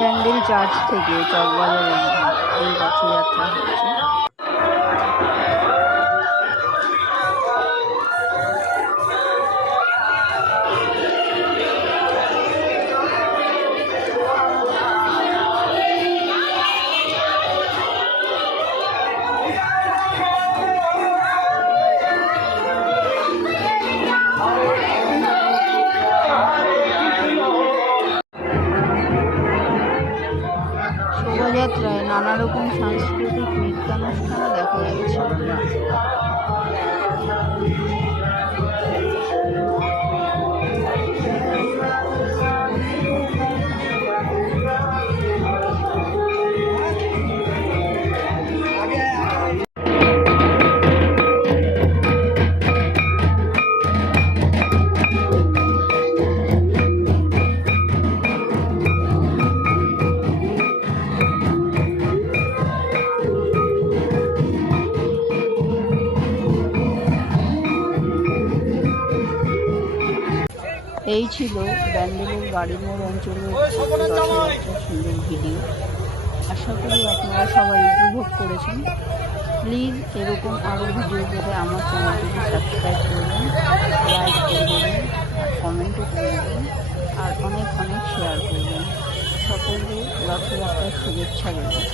Bandel church থেকে চকবাজার এই রথযাত্রা হচ্ছে। শোভাযাত্রায় নানা রকম সাংস্কৃতিক নৃত্যানুষ্ঠানও দেখা যাচ্ছে। এই ছিল ব্যান্ডেলের বাড়ির মোড় অঞ্চলের রথযাত্রার সুন্দর ভিডিও। আশা করি আপনারা সবাই উপভোগ করেছেন। প্লিজ এরকম আরও ভিডিও পেতে আমার চ্যানেলটিকে সাবস্ক্রাইব করবেন, লাইক করে দেবেন, আর কমেন্টও করে দেবেন, আর অনেক অনেক শেয়ার করবেন। সকলকে রথযাত্রার শুভেচ্ছা দেবেন।